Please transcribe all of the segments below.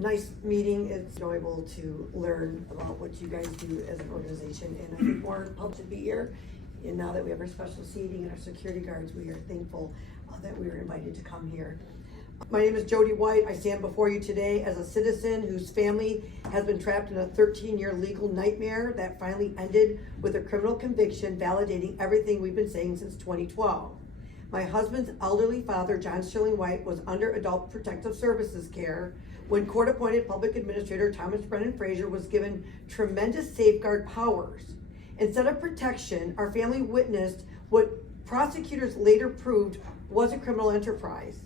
nice meeting. It's enjoyable to learn about what you guys do as an organization, and I think more public should be here. And now that we have our special seating and our security guards, we are thankful that we were invited to come here. My name is Jody White. I stand before you today as a citizen whose family has been trapped in a 13-year legal nightmare that finally ended with a criminal conviction, validating everything we've been saying since 2012. My husband's elderly father, John Sterling White, was under Adult Protective Services care when court-appointed public administrator Thomas Brennan Frazier was given tremendous safeguard powers. Instead of protection, our family witnessed what prosecutors later proved was a criminal enterprise.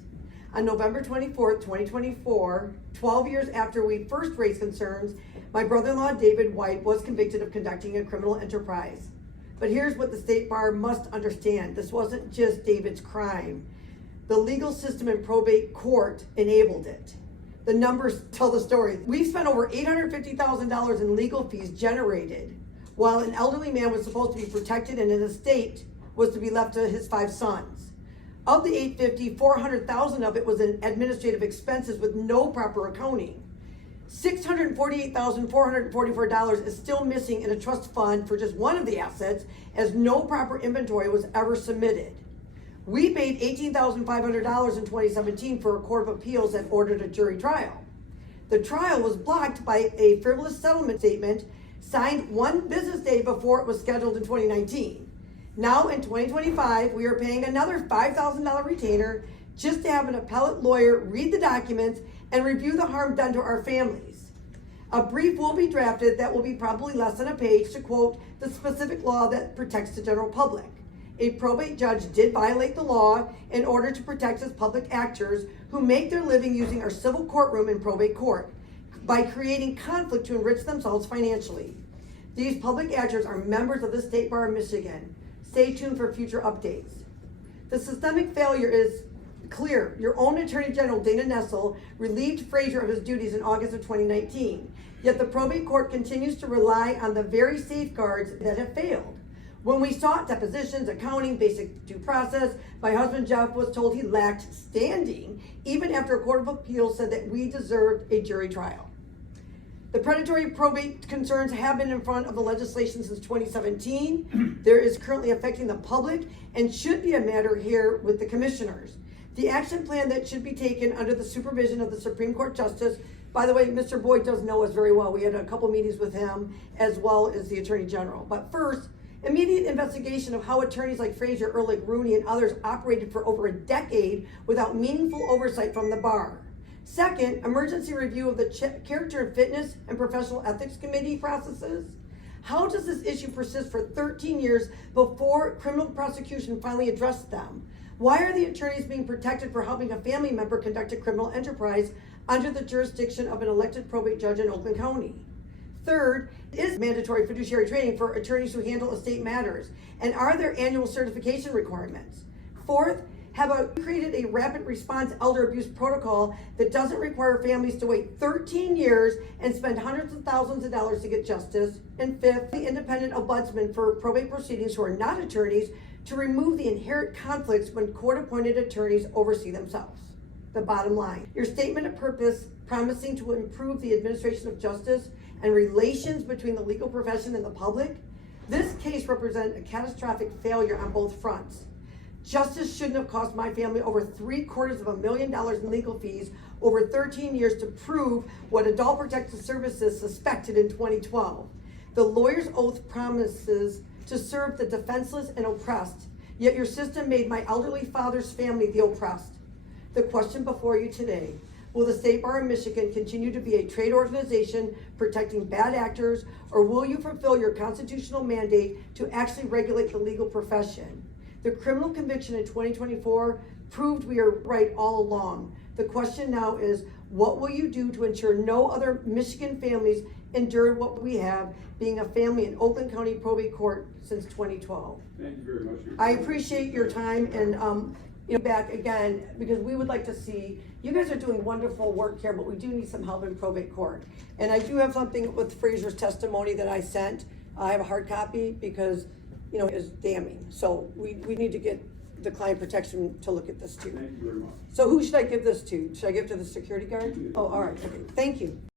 On November 24th, 2024, 12 years after we first raised concerns, my brother-in-law David White was convicted of conducting a criminal enterprise. But here's what the State Bar must understand. This wasn't just David's crime. The legal system in probate court enabled it. The numbers tell the story. We've spent over $850,000 in legal fees generated, while an elderly man was supposed to be protected and an estate was to be left to his 5 sons. Of the $850,000, $400,000 of it was in administrative expenses with no proper accounting. $648,444 is still missing in a trust fund for just one of the assets, as no proper inventory was ever submitted. We paid $18,500 in 2017 for a court of appeals that ordered a jury trial. The trial was blocked by a frivolous settlement statement signed one business day before it was scheduled in 2019. Now in 2025, we are paying another $5,000 retainer just to have an appellate lawyer read the documents and review the harm done to our families. A brief will be drafted that will be probably less than a page to quote the specific law that protects the general public. A probate judge did violate the law in order to protect his public actors who make their living using our civil courtroom in probate court by creating conflict to enrich themselves financially. These public actors are members of the State Bar of Michigan. Stay tuned for future updates. The systemic failure is clear. Your own Attorney General, Dana Nessel, relieved Frazier of his duties in August of 2019. Yet the probate court continues to rely on the very safeguards that have failed. When we sought depositions, accounting, basic due process, my husband Jeff was told he lacked standing, even after a court of appeals said that we deserved a jury trial. The predatory probate concerns have been in front of the legislation since 2017. There is currently affecting the public and should be a matter here with the commissioners. The action plan that should be taken under the supervision of the Supreme Court Justice, by the way, Mr. Boyd does know us very well. We had a couple meetings with him as well as the Attorney General. But first, immediate investigation of how attorneys like Frazier, Ehrlich, Rooney, and others operated for over a decade without meaningful oversight from the bar. Second, emergency review of the Character and Fitness and Professional Ethics Committee processes. How does this issue persist for 13 years before criminal prosecution finally addressed them? Why are the attorneys being protected for helping a family member conduct a criminal enterprise under the jurisdiction of an elected probate judge in Oakland County? Third, is mandatory fiduciary training for attorneys who handle estate matters? And are there annual certification requirements? Fourth, have created a rapid response elder abuse protocol that doesn't require families to wait 13 years and spend hundreds of thousands of dollars to get justice. And fifth, the independent ombudsman for probate proceedings who are not attorneys to remove the inherent conflicts when court-appointed attorneys oversee themselves. The bottom line, your statement of purpose promising to improve the administration of justice and relations between the legal profession and the public, this case represents a catastrophic failure on both fronts. Justice shouldn't have cost my family over $750,000 in legal fees over 13 years to prove what Adult Protective Services suspected in 2012. The lawyer's oath promises to serve the defenseless and oppressed, yet your system made my elderly father's family the oppressed. The question before you today, will the State Bar of Michigan continue to be a trade organization protecting bad actors, or will you fulfill your constitutional mandate to actually regulate the legal profession? The criminal conviction in 2024 proved we are right all along. The question now is, what will you do to ensure no other Michigan families endure what we have, being a family in Oakland County Probate Court since 2012? Thank you very much. I appreciate your time and back again, because we would like to see, you guys are doing wonderful work here, but we do need some help in probate court. And I do have something with Frazier's testimony that I sent. I have a hard copy because, it is damning. So we need to get the client protection to look at this too. Thank you very much. So who should I give this to? Should I give it to the security guard? Oh, all right, okay, thank you.